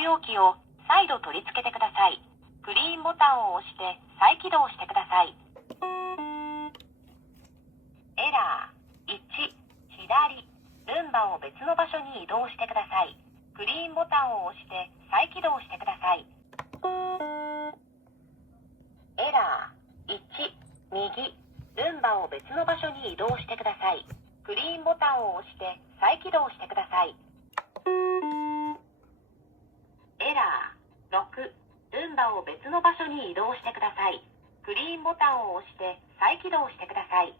容器を再度取り付けてください。グリーンボタンを押して再起動してください。エラー1、左、ルンバを別の場所に移動してください。グリーンボタンを押して再起動してください。エラー1、右、ルンバを別の場所に移動してください。グリーンボタンを押して再起動してください。エラー6、ルンバを別の場所に移動してください。グリーンボタンを押して再起動してください。